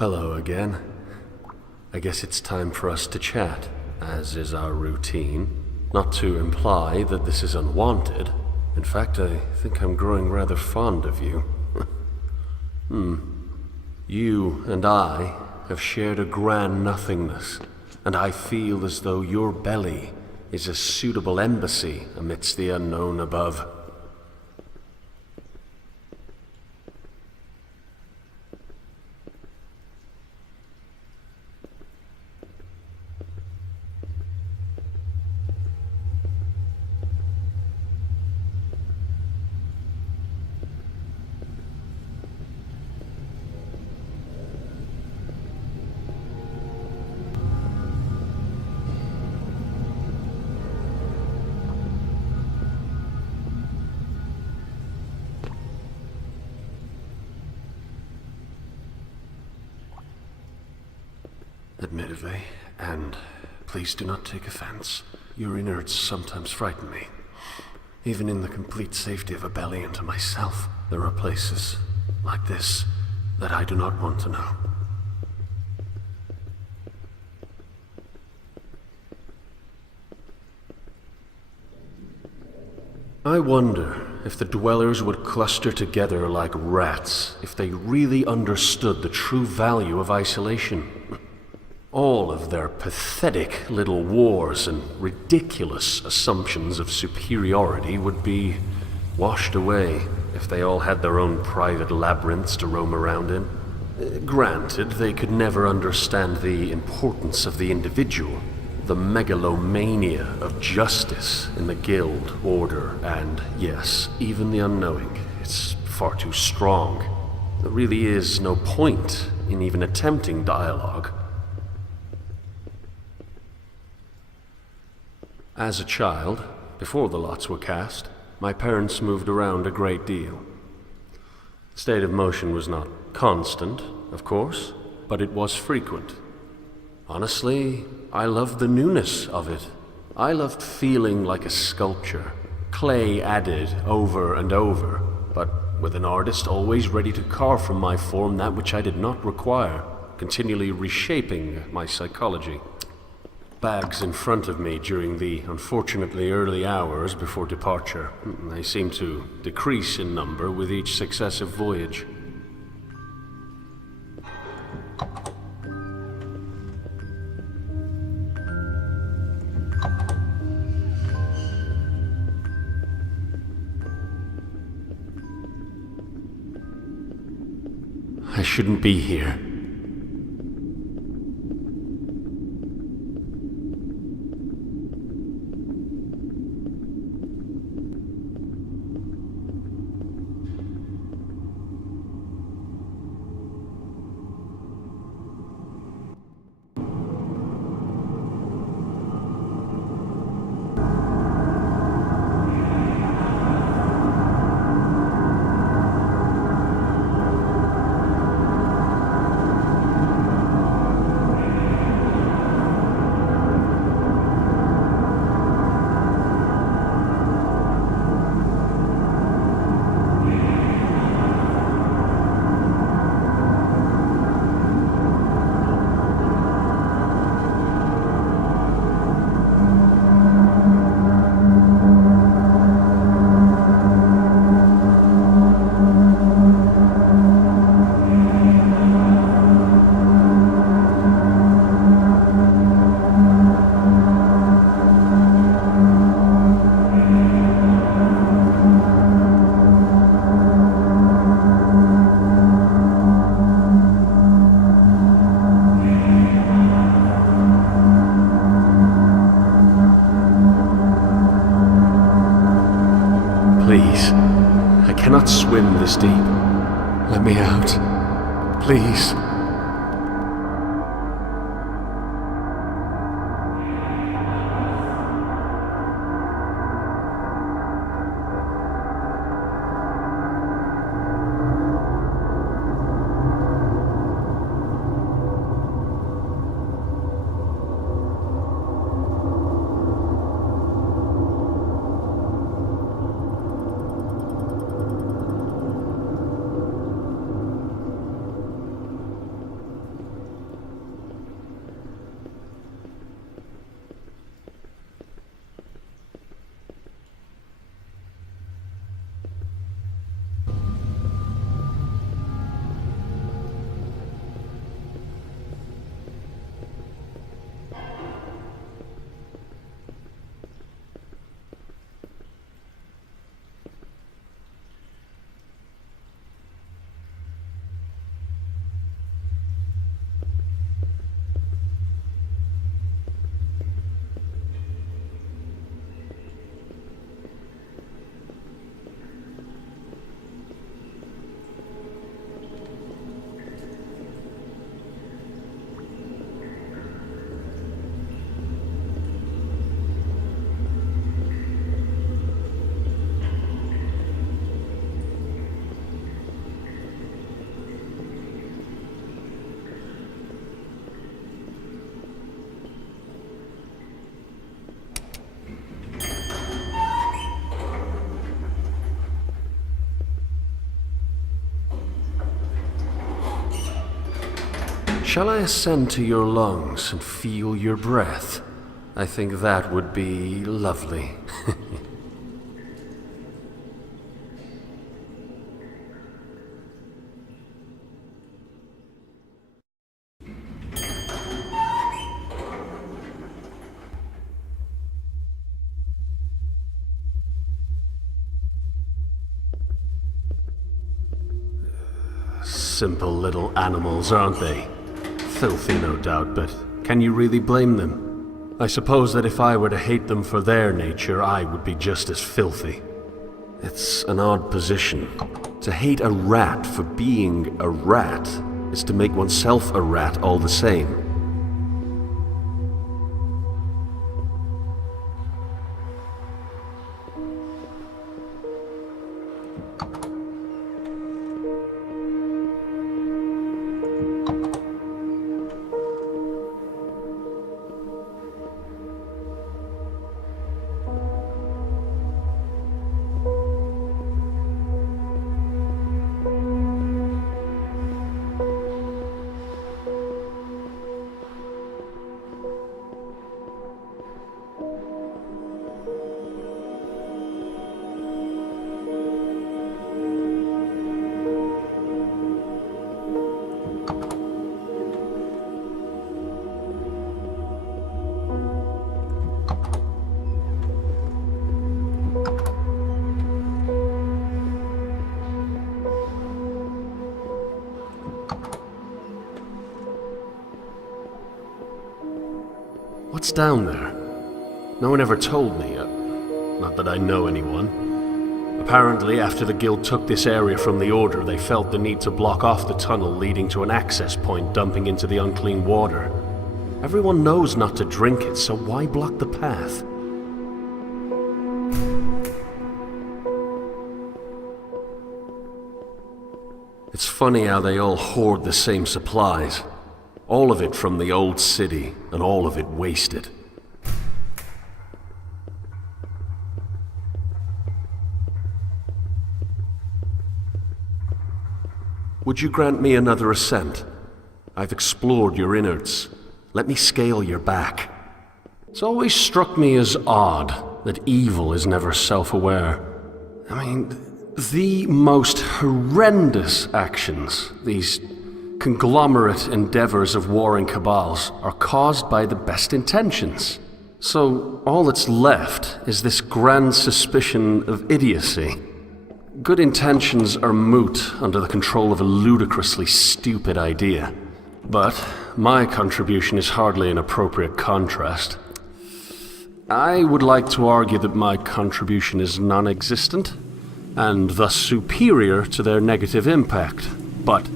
Hello again. I guess it's time for us to chat, as is our routine. Not to imply that this is unwanted. In fact, I think I'm growing rather fond of you. You and I have shared a grand nothingness, and I feel as though your belly is a suitable embassy amidst the unknown above. Admittedly, and please do not take offense, your innards sometimes frighten me. Even in the complete safety of a belly and to myself, there are places like this that I do not want to know. I wonder if the dwellers would cluster together like rats if they really understood the true value of isolation. All of their pathetic little wars and ridiculous assumptions of superiority would be washed away if they all had their own private labyrinths to roam around in. Granted, they could never understand the importance of the individual, the megalomania of justice in the guild, order, and, yes, even the unknowing. It's far too strong. There really is no point in even attempting dialogue. As a child, before the lots were cast, my parents moved around a great deal. The state of motion was not constant, of course, but it was frequent. Honestly, I loved the newness of it. I loved feeling like a sculpture, clay added over and over, but with an artist always ready to carve from my form that which I did not require, continually reshaping my psychology. Bags in front of me during the unfortunately early hours before departure. They seem to decrease in number with each successive voyage. I shouldn't be here. Please, I cannot swim this deep. Let me out. Please. Shall I ascend to your lungs and feel your breath? I think that would be lovely. Simple little animals, aren't they? Filthy, no doubt, but can you really blame them? I suppose that if I were to hate them for their nature, I would be just as filthy. It's an odd position. To hate a rat for being a rat is to make oneself a rat all the same. What's down there? No one ever told me. Not that I know anyone. Apparently, after the Guild took this area from the Order, they felt the need to block off the tunnel leading to an access point dumping into the unclean water. Everyone knows not to drink it, so why block the path? It's funny how they all hoard the same supplies. All of it from the old city, and all of it wasted. Would you grant me another ascent? I've explored your innards. Let me scale your back. It's always struck me as odd that evil is never self-aware. I mean, the most horrendous actions, these conglomerate endeavors of warring cabals, are caused by the best intentions. So all that's left is this grand suspicion of idiocy. Good intentions are moot under the control of a ludicrously stupid idea. But my contribution is hardly an appropriate contrast. I would like to argue that my contribution is non-existent, and thus superior to their negative impact. But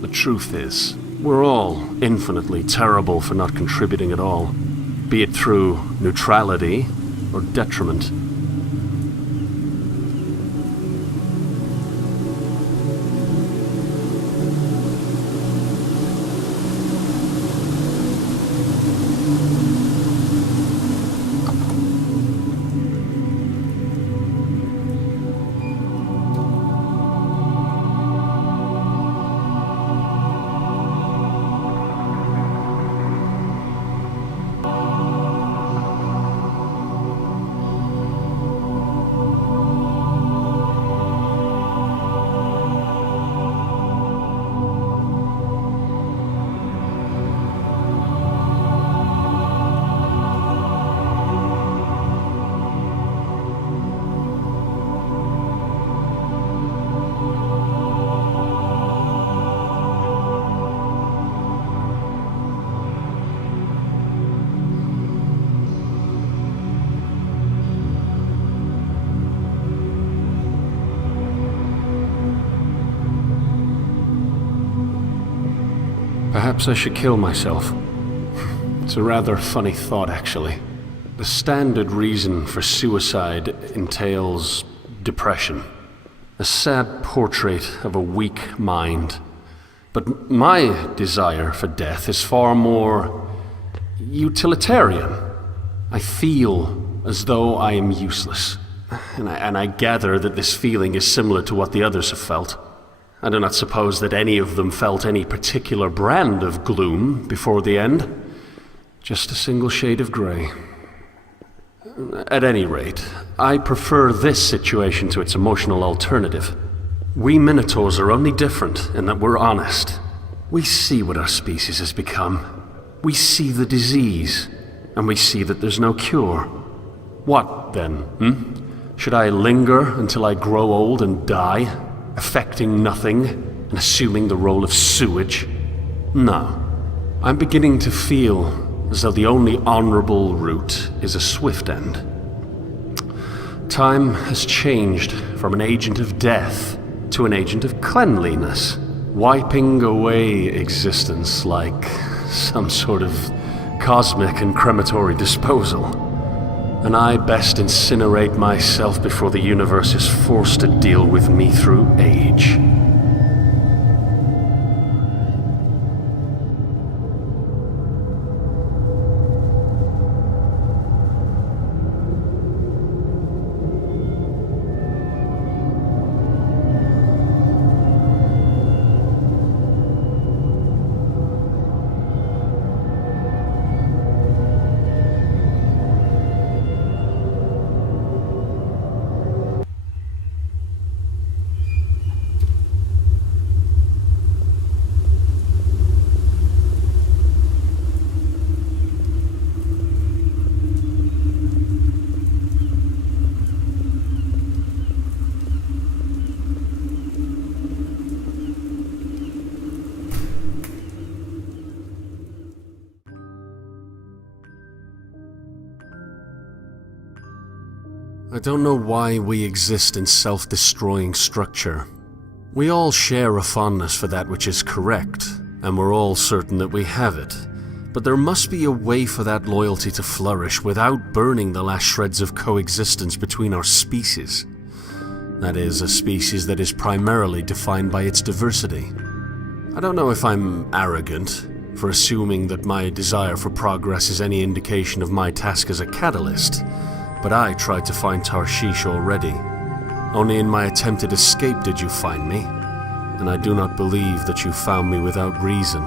the truth is, we're all infinitely terrible for not contributing at all, be it through neutrality or detriment. Perhaps I should kill myself. It's a rather funny thought, actually. The standard reason for suicide entails depression. A sad portrait of a weak mind. But my desire for death is far more utilitarian. I feel as though I am useless. And I gather that this feeling is similar to what the others have felt. I do not suppose that any of them felt any particular brand of gloom before the end. Just a single shade of grey. At any rate, I prefer this situation to its emotional alternative. We Minotaurs are only different in that we're honest. We see what our species has become. We see the disease, and we see that there's no cure. What then, Should I linger until I grow old and die, affecting nothing and assuming the role of sewage? No. I'm beginning to feel as though the only honorable route is a swift end. Time has changed from an agent of death to an agent of cleanliness, wiping away existence like some sort of cosmic and crematory disposal. And I best incinerate myself before the universe is forced to deal with me through age. I don't know why we exist in self-destroying structure. We all share a fondness for that which is correct, and we're all certain that we have it. But there must be a way for that loyalty to flourish without burning the last shreds of coexistence between our species. That is, a species that is primarily defined by its diversity. I don't know if I'm arrogant for assuming that my desire for progress is any indication of my task as a catalyst, but I tried to find Tarshish already. Only in my attempted escape did you find me, and I do not believe that you found me without reason.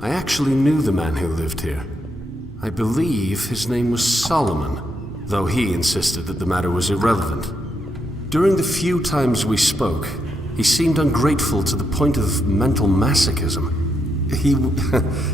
I actually knew the man who lived here. I believe his name was Solomon, though he insisted that the matter was irrelevant. During the few times we spoke, he seemed ungrateful to the point of mental masochism.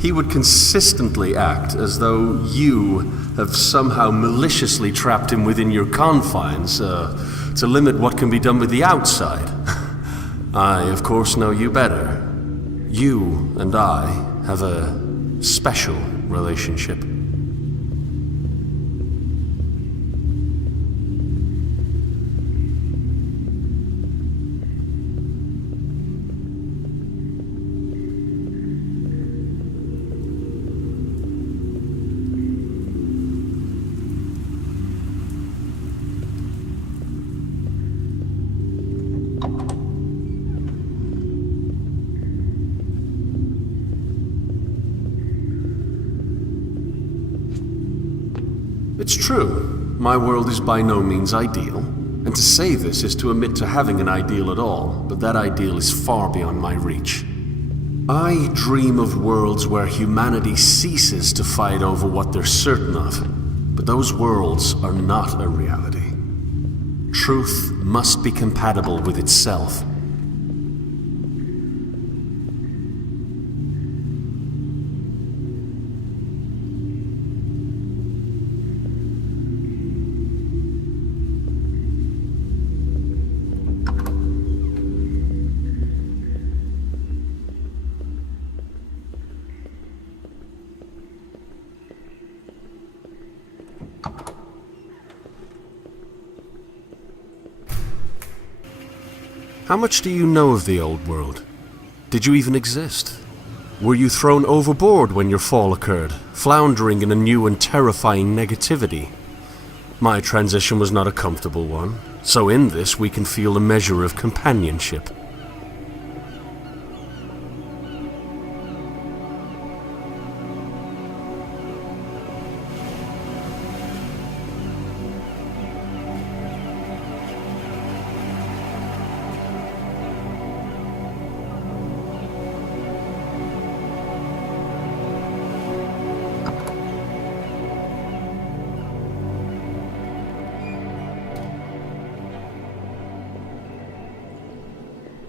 He would consistently act as though you have somehow maliciously trapped him within your confines to limit what can be done with the outside. I, of course, know you better. You and I have a special relationship. It's true, my world is by no means ideal, and to say this is to admit to having an ideal at all, but that ideal is far beyond my reach. I dream of worlds where humanity ceases to fight over what they're certain of, but those worlds are not a reality. Truth must be compatible with itself. How much do you know of the old world? Did you even exist? Were you thrown overboard when your fall occurred, floundering in a new and terrifying negativity? My transition was not a comfortable one, so in this we can feel a measure of companionship.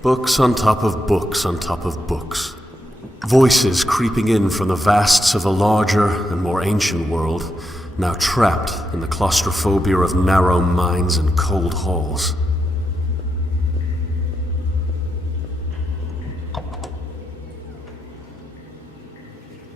Books on top of books on top of books. Voices creeping in from the vasts of a larger and more ancient world, now trapped in the claustrophobia of narrow minds and cold halls.